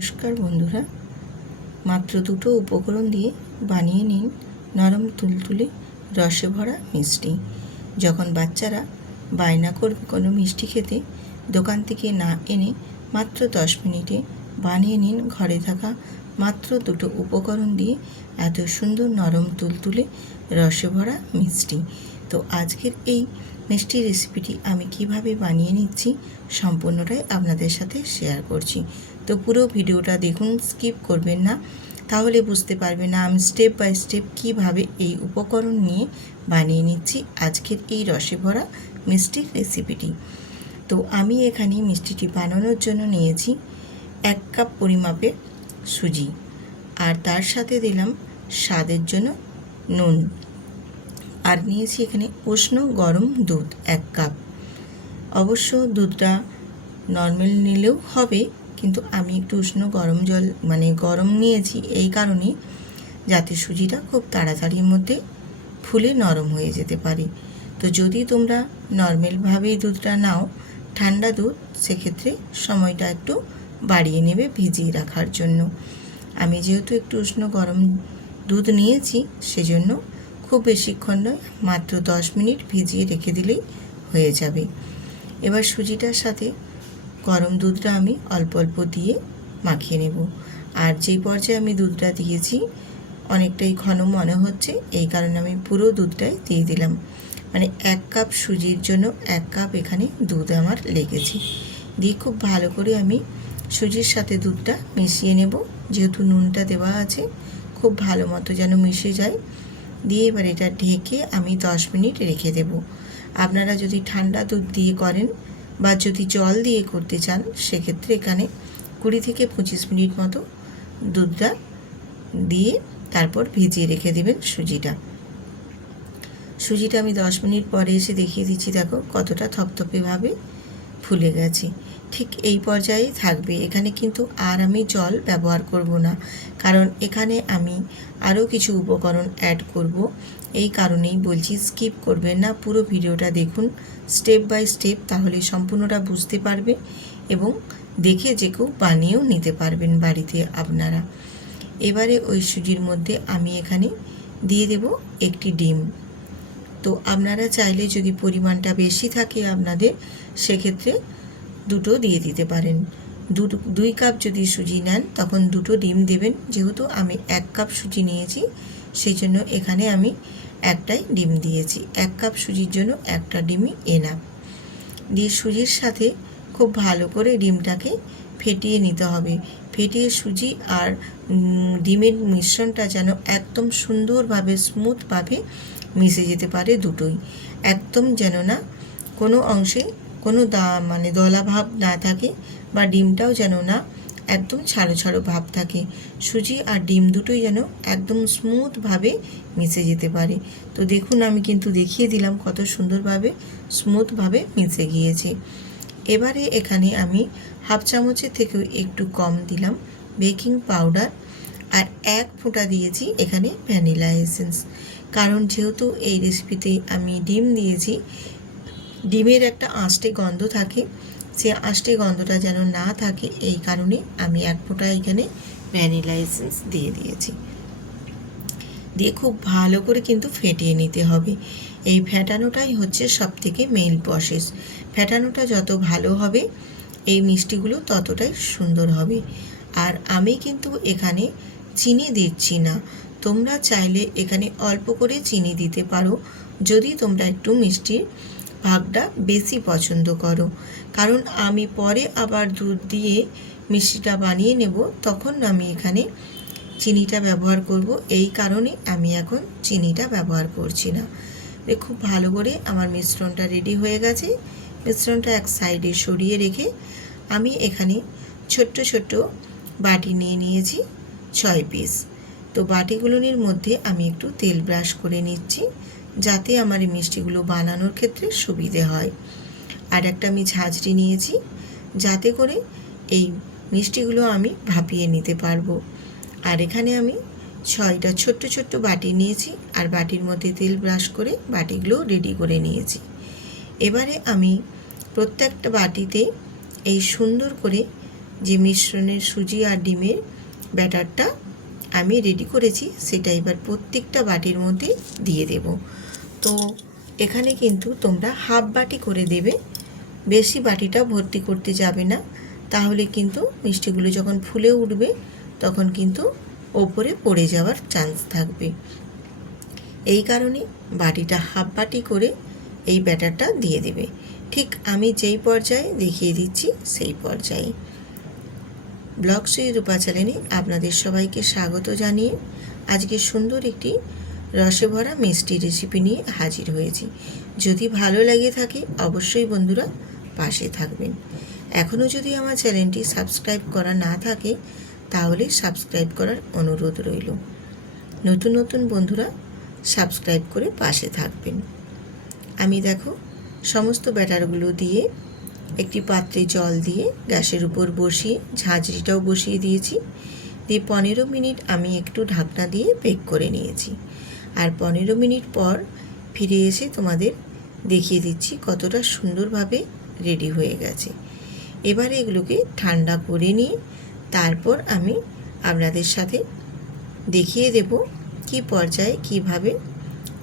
নমস্কার বন্ধুরা, মাত্র দুটো উপকরণ দিয়ে বানিয়ে নিন নরম তুলতুলে রসে ভরা মিষ্টি। যখন বাচ্চারা বায়না করবে কোনো মিষ্টি খেতে, দোকান থেকে না এনে মাত্র 10 মিনিটে বানিয়ে নিন ঘরে থাকা মাত্র দুটো উপকরণ দিয়ে এত সুন্দর নরম তুলতুলে রসে ভরা মিষ্টি। তো আজকের এই মিষ্টি রেসিপিটি আমি কিভাবে বানিয়ে নিচ্ছি সম্পূর্ণটাই আপনাদের সাথে শেয়ার করছি। তো পুরো ভিডিওটা দেখুন, স্কিপ করবেন না, তাহলে বুঝতে পারবেন না আমি স্টেপ বাই স্টেপ কিভাবে এই উপকরণ নিয়ে বানিয়ে নিচ্ছি আজকের এই রসে ভরা মিষ্টির রেসিপিটি। তো আমি এখানে মিষ্টিটি বানানোর জন্য নিয়েছি 1 কাপ পরিমাপে সুজি, আর তার সাথে দিলাম স্বাদের জন্য নুন, আর নিয়েছি এখানে উষ্ণ গরম দুধ 1 কাপ। অবশ্য দুধটা নর্মাল নিলেও হবে, কিন্তু আমি একটু উষ্ণ গরম জল গরম নিয়েছি এই কারণে যাতে সুজিটা খুব তাড়াতাড়ির মধ্যে ফুলে নরম হয়ে যেতে পারে। তো যদি তোমরা নর্মালভাবেই দুধটা নাও, ঠান্ডা দুধ, সেক্ষেত্রে সময়টা একটু বাড়িয়ে নেবে ভিজিয়ে রাখার জন্য। আমি যেহেতু একটু উষ্ণ গরম দুধ নিয়েছি, সেজন্য খুব বেশিক্ষণ নয়, মাত্র 10 মিনিট ভিজিয়ে রেখে দিলেই হয়ে যাবে। এবার সুজিটার সাথে গরম দুধটা আমি অল্প অল্প দিয়ে মাখিয়ে নেব। আর যেই পর্যায়ে আমি দুধটা দিয়েছি অনেকটাই ঘন মনে হচ্ছে, এই কারণে আমি পুরো দুধটাই দিয়ে দিলাম। 1 কাপ সুজির জন্য 1 কাপ এখানে দুধ আমার লেগেছে। দিয়ে খুব ভালো করে আমি সুজির সাথে দুধটা মিশিয়ে নেব, যেহেতু নুনটা দেওয়া আছে, খুব ভালো মতো যেন মিশে যায়। দিয়ে এবার এটা ঢেকে আমি 10 মিনিট রেখে দেব। আপনারা যদি ঠান্ডা দুধ দিয়ে করেন বা যদি জল দিয়ে করতে চান, সেক্ষেত্রে এখানে 20 থেকে 25 মিনিট মতো দুধটা দিয়ে তারপর ভিজিয়ে রেখে দেবেন সুজিটা। আমি 10 মিনিট পরে এসে দেখিয়ে দিচ্ছি, দেখো কতটা থপথপেভাবে ফুলে গেছে। ঠিক এই পর্যায়ে থাকবে। এখানে কিন্তু আর আমি জল ব্যবহার করব না, কারণ এখানে আমি আরও কিছু উপকরণ অ্যাড করব। এই কারণেই বলছি স্কিপ করবেন না, পুরো ভিডিওটা দেখুন স্টেপ বাই স্টেপ, তাহলে সম্পূর্ণটা বুঝতে পারবে এবং দেখে যে কেউ বানিয়েও নিতে পারবেন বাড়িতে আপনারা। এবারে ওই সুজির মধ্যে আমি এখানে দিয়ে দেব একটি ডিম। তো আপনারা চাইলে যদি পরিমাণটা বেশি থাকে আপনাদের, সেক্ষেত্রে দুটো দিয়ে দিতে পারেন। 2 কাপ যদি সুজি নেন তখন 2টো ডিম দেবেন। যেহেতু আমি 1 কাপ সুজি নিয়েছি, সেই জন্য এখানে আমি একটাই ডিম দিয়েছি। 1 কাপ সুজির জন্য একটা ডিমই এনাফ। দিয়ে সুজির সাথে খুব ভালো করে ডিমটাকে ফেটিয়ে নিতে হবে। ফেটিয়ে সুজি আর ডিমের মিশ্রণটা যেন একদম সুন্দরভাবে স্মুথভাবে মিশে যেতে পারে দুটোই, একদম যেন না কোনো অংশে কোনো দলা ভাব না থাকে, বা ডিমটাও যেন না একদম ছাড়ো ছাড়ো ভাব থাকে। সুজি আর ডিম দুটোই যেন একদম স্মুথভাবে মিশে যেতে পারে। তো দেখুন, আমি কিন্তু দেখিয়ে দিলাম কত সুন্দরভাবে স্মুথভাবে মিশে গিয়েছে। এবারে এখানে আমি হাফ চামচের থেকেও একটু কম দিলাম বেকিং পাউডার, আর 1 ফোঁটা দিয়েছি এখানে ভ্যানিলা এসেন্স। কারণ যেহেতু এই রেসিপিতে আমি ডিম দিয়েছি, ডিমের একটা আঁশটে গন্ধ থাকে, সে আঁশটে গন্ধটা যেন না থাকে, এই কারণে আমি 1 ফোঁটা এখানে ভ্যানিলা এসেন্স দিয়ে দিয়েছি। দিয়ে খুব ভালো করে কিন্তু ফেটিয়ে নিতে হবে। এই ফেটানোটাই হচ্ছে সবথেকে মেইন প্রসেস। ফেটানোটা যত ভালো হবে এই মিষ্টিগুলো ততটাই সুন্দর হবে। আর আমি কিন্তু এখানে চিনি দিচ্ছি না, তোমরা চাইলে এখানে অল্প করে চিনি দিতে পারো যদি তোমরা একটু মিষ্টির ভাগটা বেশি পছন্দ করো। কারণ আমি পরে আবার দুধ দিয়ে মিষ্টিটা বানিয়ে নেব, তখন আমি এখানে চিনিটা ব্যবহার করব, এই কারণে আমি এখন চিনিটা ব্যবহার করছি না। খুব ভালো করে আমার মিশ্রণটা রেডি হয়ে গেছে। মিশ্রণটা এক সাইডে সরিয়ে রেখে আমি এখানে ছোট্ট ছোট্ট বাটি নিয়ে নিয়েছি 6 পিস। তো বাটিগুলোর মধ্যে আমি একটু তেল ব্রাশ করে নিচ্ছি, যাতে আমার এই মিষ্টিগুলো বানানোর ক্ষেত্রে সুবিধে হয়। আর একটা আমি ঝাঁঝরি নিয়েছি, যাতে করে এই মিষ্টিগুলো আমি ভাপিয়ে নিতে পারবো। আর এখানে আমি 6টা ছোট্ট ছোট্ট বাটি নিয়েছি, আর বাটির মধ্যে তেল ব্রাশ করে বাটিগুলো রেডি করে নিয়েছি। এবারে আমি প্রত্যেকটা বাটিতে এই সুন্দর করে যে মিশ্রণের সুজি আর ডিমের ব্যাটারটা আমি রেডি করেছি সেটা এবার প্রত্যেকটা বাটির মধ্যে দিয়ে দেব। তো এখানে কিন্তু তোমরা হাফ বাটি করে দেবে, বেশি বাটিটা ভর্তি করতে যাবে না, তাহলে কিন্তু মিষ্টিগুলো যখন ফুলে উঠবে তখন কিন্তু ওপরে পড়ে যাওয়ার চান্স থাকবে। এই কারণে বাটিটা হাফ বাটি করে এই ব্যাটারটা দিয়ে দেবে, ঠিক আমি যেই পর্যায়ে দেখিয়ে দিচ্ছি সেই পর্যায়ে। ব্লগ সুই রূপা চ্যানেলে আপনাদের সবাইকে স্বাগত জানিয়ে আজকে সুন্দর একটি রসে ভরা মিষ্টি রেসিপি নিয়ে হাজির হয়েছি। যদি ভালো লেগে থাকে অবশ্যই বন্ধুরা পাশে থাকবেন। এখনও যদি আমার চ্যানেলটি সাবস্ক্রাইব করা না থাকে তাহলে সাবস্ক্রাইব করার অনুরোধ রইল। নতুন নতুন বন্ধুরা সাবস্ক্রাইব করে পাশে থাকবেন। আমি দেখো সমস্ত ব্যাটারগুলো দিয়ে একটি পাত্রে জল দিয়ে গ্যাসের উপর বসিয়ে ঝাঁঝরিটাও বসিয়ে দিয়েছি। দিয়ে 15 মিনিট আমি একটু ঢাকনা দিয়ে বেক করে নিয়েছি। আর 15 মিনিট পর ফিরে এসে তোমাদের দেখিয়ে দিচ্ছি কতটা সুন্দরভাবে রেডি হয়ে গেছে। এবারে এগুলোকে ঠান্ডা করে নিয়ে তারপর আমি আপনাদের সাথে দেখিয়ে দেব কি পর্যায়ে কিভাবে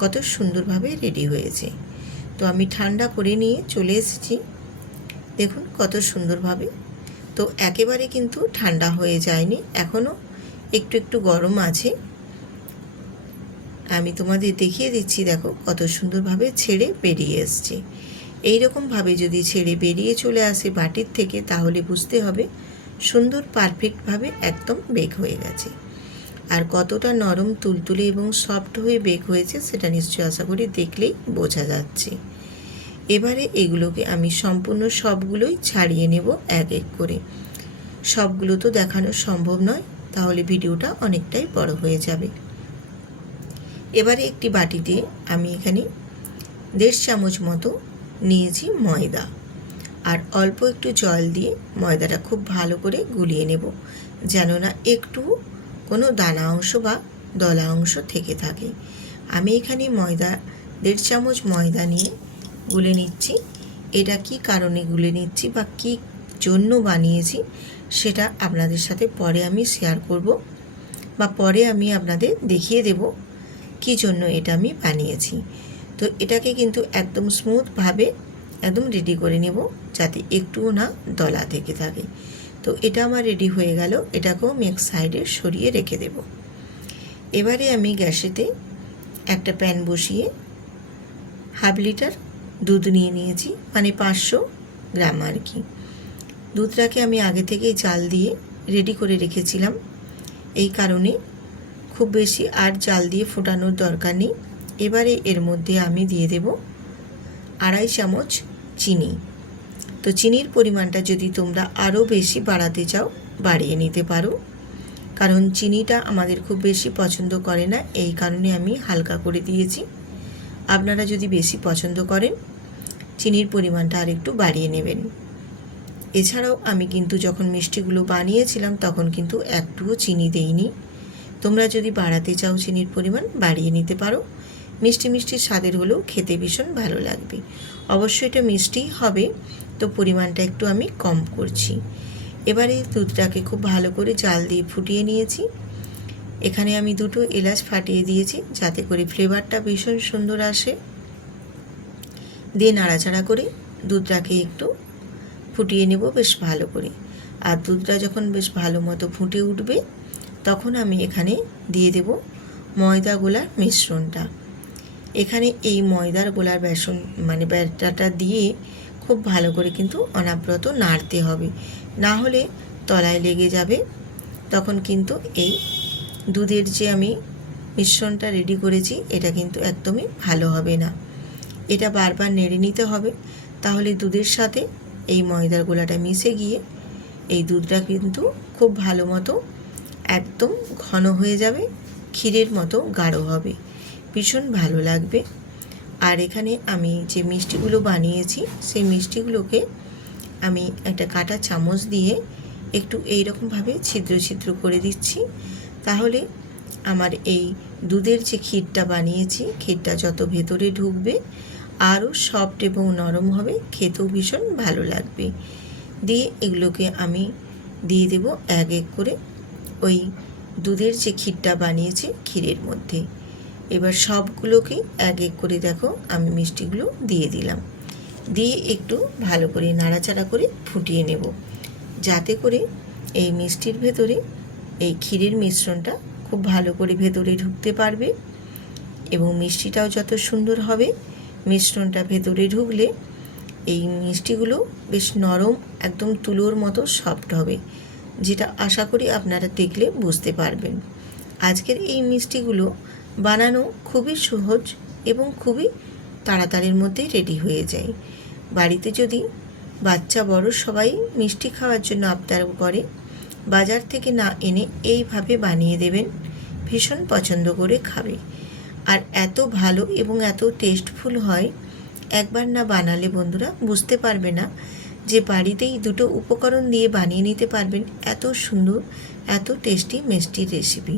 কত সুন্দরভাবে রেডি হয়েছে। তো আমি ঠান্ডা করে নিয়ে চলে এসেছি, দেখুন কত সুন্দরভাবে। তো একেবারে কিন্তু ঠান্ডা হয়ে যায়নি, এখনও একটু একটু গরম আছে। আমি তোমাদের দেখিয়ে দিচ্ছি, দেখো কত সুন্দরভাবে ছেড়ে বেরিয়ে এসছে। এই রকমভাবে যদি ছেড়ে বেরিয়ে চলে আসে বাটির থেকে তাহলে বুঝতে হবে সুন্দর পারফেক্টভাবে একদম বেক হয়ে গেছে। আর কতটা নরম তুলতুলে এবং সফট হয়ে বেক হয়েছে সেটা নিশ্চয়ই আশা করি দেখলেই বোঝা যাচ্ছে। এবারে এগুলোকে আমি সম্পূর্ণ সবগুলোই ছাড়িয়ে নেব এক এক করে। সবগুলো তো দেখানো সম্ভব নয়, তাহলে ভিডিওটা অনেকটাই বড় হয়ে যাবে। এবারে একটি বাটিতে আমি এখানে 1.5 চামচ মতো নিয়েছি ময়দা, আর অল্প একটু জল দিয়ে ময়দাটা খুব ভালো করে গুলিয়ে নেব, যেন না একটু কোনো দানা অংশ বা দলা অংশ থেকে থাকে। আমি এখানে 1.5 চামচ ময়দা নিয়ে গুলে নিচ্ছি। এটা কি কারণে গুলে নিচ্ছি বা কি জন্য বানিয়েছি সেটা আপনাদের সাথে পরে আমি শেয়ার করব, বা পরে আমি আপনাদের দেখিয়ে দেব কি জন্য এটা আমি বানিয়েছি। তো এটাকে কিন্তু একদম স্মুথভাবে একদম রেডি করে নেব, যাতে একটুও না দলা থেকে থাকে। তো এটা আমার রেডি হয়ে গেল, এটাকেও আমি এক সাইডে সরিয়ে রেখে দেব। এবারে আমি গ্যাসেতে একটা প্যান বসিয়ে 1/2 লিটার দুধ নিয়ে নিয়েছি, মানে 500 গ্রাম আর কি। দুধটাকে আমি আগে থেকেই জাল দিয়ে রেডি করে রেখেছিলাম, এই কারণে খুব বেশি আর জাল দিয়ে ফোটানোর দরকার নেই। এবারে এর মধ্যে আমি দিয়ে দেব 2.5 চামচ চিনি। তো চিনির পরিমাণটা যদি তোমরা আরও বেশি বাড়াতে চাও বাড়িয়ে নিতে পারো, কারণ চিনিটা আমাদের খুব বেশি পছন্দ করে না, এই কারণে আমি হালকা করে দিয়েছি। আপনারা যদি বেশি পছন্দ করেন চিনির পরিমাণটা আর একটু বাড়িয়ে নেবেন। এছাড়াও আমি কিন্তু যখন মিষ্টিগুলো বানিয়েছিলাম তখন কিন্তু একটুও চিনি দেইনি। তোমরা যদি বাড়াতে চাও চিনির পরিমাণ বাড়িয়ে নিতে পারো। মিষ্টি মিষ্টি স্বাদের হলেও খেতে ভীষণ ভালো লাগবে। অবশ্যই এটা মিষ্টি হবে, তো পরিমাণটা একটু আমি কম করছি। এবারে দুধটাকে খুব ভালো করে জাল দিয়ে ফুটিয়ে নিয়েছি। এখানে আমি 2টো এলাচ ফাটিয়ে দিয়েছি যাতে করে ফ্লেভারটা ভীষণ সুন্দর আসে। দিয়ে নাড়াচাড়া করে দুধটাকে একটু ফুটিয়ে নেব বেশ ভালো করে। আর দুধটা যখন বেশ ভালো মতো ফুটে উঠবে তখন আমি এখানে দিয়ে দেব ময়দা গোলার মিশ্রণটা। এখানে এই ময়দার গোলার বেসন মানে ব্যাটারটা দিয়ে খুব ভালো করে কিন্তু অনাব্রত নাড়তে হবে, না হলে তলায় লেগে যাবে। তখন কিন্তু এই দুধের যে আমি মিশ্রণটা রেডি করেছি এটা কিন্তু একদমই ভালো হবে না। এটা বারবার নেড়ে নিতে হবে, তাহলে দুধের সাথে এই ময়দার গোলাটা মিশে গিয়ে এই দুধটা কিন্তু খুব ভালো মতো একদম ঘন হয়ে যাবে, ক্ষীরের মতো গাঢ় হবে, ভীষণ ভালো লাগবে। আর এখানে আমি যে মিষ্টিগুলো বানিয়েছি সেই মিষ্টিগুলোকে আমি একটা কাঁটা চামচ দিয়ে একটু এইরকমভাবে ছিদ্র ছিদ্র করে দিচ্ছি, তাহলে আমার এই দুধের যে ক্ষীরটা বানিয়েছি ক্ষীরটা যত ভেতরে ঢুকবে আরও সফট এবং নরম হবে, খেতেও ভীষণ ভালো লাগবে। দিয়ে এগুলোকে আমি দিয়ে দেব এক এক করে ওই দুধের যে ক্ষীরটা বানিয়েছি ক্ষীরের মধ্যে। এবার সবগুলোকে এক এক করে দেখো আমি মিষ্টিগুলো দিয়ে দিলাম, দিয়ে একটু ভালো করে নাড়াচাড়া করে ফুটিয়ে নেব, যাতে করে এই মিষ্টির ভেতরে এই ক্ষীরের মিশ্রণটা খুব ভালো করে ভেতরে ঢুকতে পারবে এবং মিষ্টিটাও যত সুন্দর হবে। মিশ্রণটা ভেতরে ঢুকলে এই মিষ্টিগুলো বেশ নরম, একদম তুলোর মতো সফট হবে, যেটা আশা করি আপনারা দেখলে বুঝতে পারবেন। আজকের এই মিষ্টিগুলো বানানো খুবই সহজ এবং খুবই তাড়াতাড়ির মধ্যে রেডি হয়ে যায়। বাড়িতে যদি বাচ্চা বড় সবাই মিষ্টি খাওয়ার জন্য আবদার করে, বাজার থেকে না এনে এইভাবে বানিয়ে দেবেন, ভীষণ পছন্দ করে খাবে। আর এত ভালো এবং এত টেস্টফুল হয়, একবার না বানালে বন্ধুরা বুঝতে পারবে না যে বাড়িতেই দুটো উপকরণ দিয়ে বানিয়ে নিতে পারবেন এত সুন্দর, এত টেস্টি মিষ্টির রেসিপি।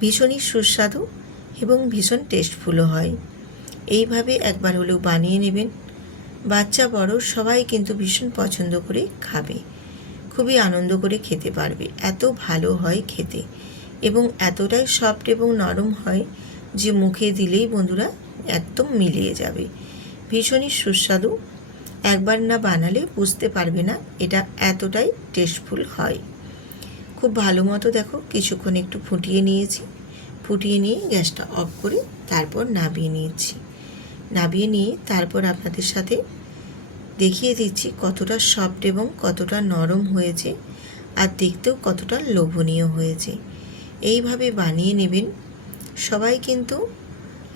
ভীষণই সুস্বাদু এবং ভীষণ টেস্টফুলও হয়। এইভাবে একবার হলেও বানিয়ে নেবেন, বাচ্চা বড় সবাই কিন্তু ভীষণ পছন্দ করে খাবে, খুবই আনন্দ করে খেতে পারবে। এত ভালো হয় খেতে এবং এতটাই সফট এবং নরম হয় যে মুখে দিলেই বন্ধুরা একদম মিলিয়ে যাবে। ভীষণই সুস্বাদু, একবার না বানালে বুঝতে পারবে না এটা এতটাই টেস্টফুল হয়। খুব ভালো মতো দেখো কিছুক্ষণ একটু ফুটিয়ে নিয়েছি, ফুটিয়ে নিয়ে গ্যাসটা অফ করে তারপর নামিয়ে নিয়েছি। নামিয়ে নিয়ে তারপর আপনাদের সাথে দেখিয়ে দিচ্ছি কতটা সফট এবং কতটা নরম হয়েছে আর দেখতেও কতটা লোভনীয় হয়েছে। এইভাবে বানিয়ে নেবেন, সবাই কিন্তু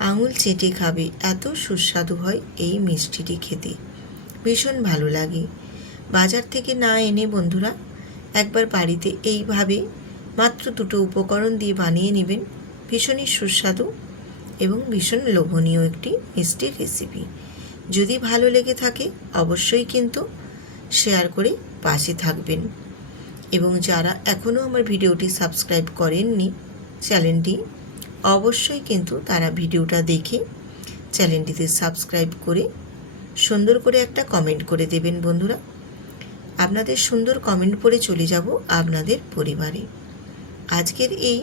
আঙুল চেটে খাবে, এত সুস্বাদু হয় এই মিষ্টিটি খেতে, ভীষণ ভালো লাগে। বাজার থেকে না এনে বন্ধুরা একবার বাড়িতে এইভাবে মাত্র দুটো উপকরণ দিয়ে বানিয়ে নেবেন, ভীষণই সুস্বাদু এবং ভীষণ লোভনীয় একটি মিষ্টির রেসিপি। যদি ভালো লেগে থাকে অবশ্যই কিন্তু শেয়ার করে পাশে থাকবেন এবং যারা এখনও আমার ভিডিওটি সাবস্ক্রাইব করেননি চ্যানেলটি, অবশ্যই কিন্তু তারা ভিডিওটা দেখে চ্যানেলটিতে সাবস্ক্রাইব করে সুন্দর করে একটা কমেন্ট করে দেবেন বন্ধুরা। আপনাদের সুন্দর কমেন্ট পড়ে চলে যাব আপনাদের পরিবারে। আজকের এই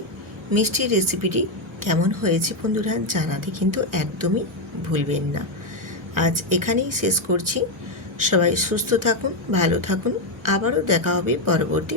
মিষ্টির রেসিপিটি কেমন হয়েছে বন্ধুরা জানাতে কিন্তু একদমই ভুলবেন না। আজ এখানেই শেষ করছি। সবাই সুস্থ থাকুন, ভালো থাকুন, আবারও দেখা হবে পরবর্তী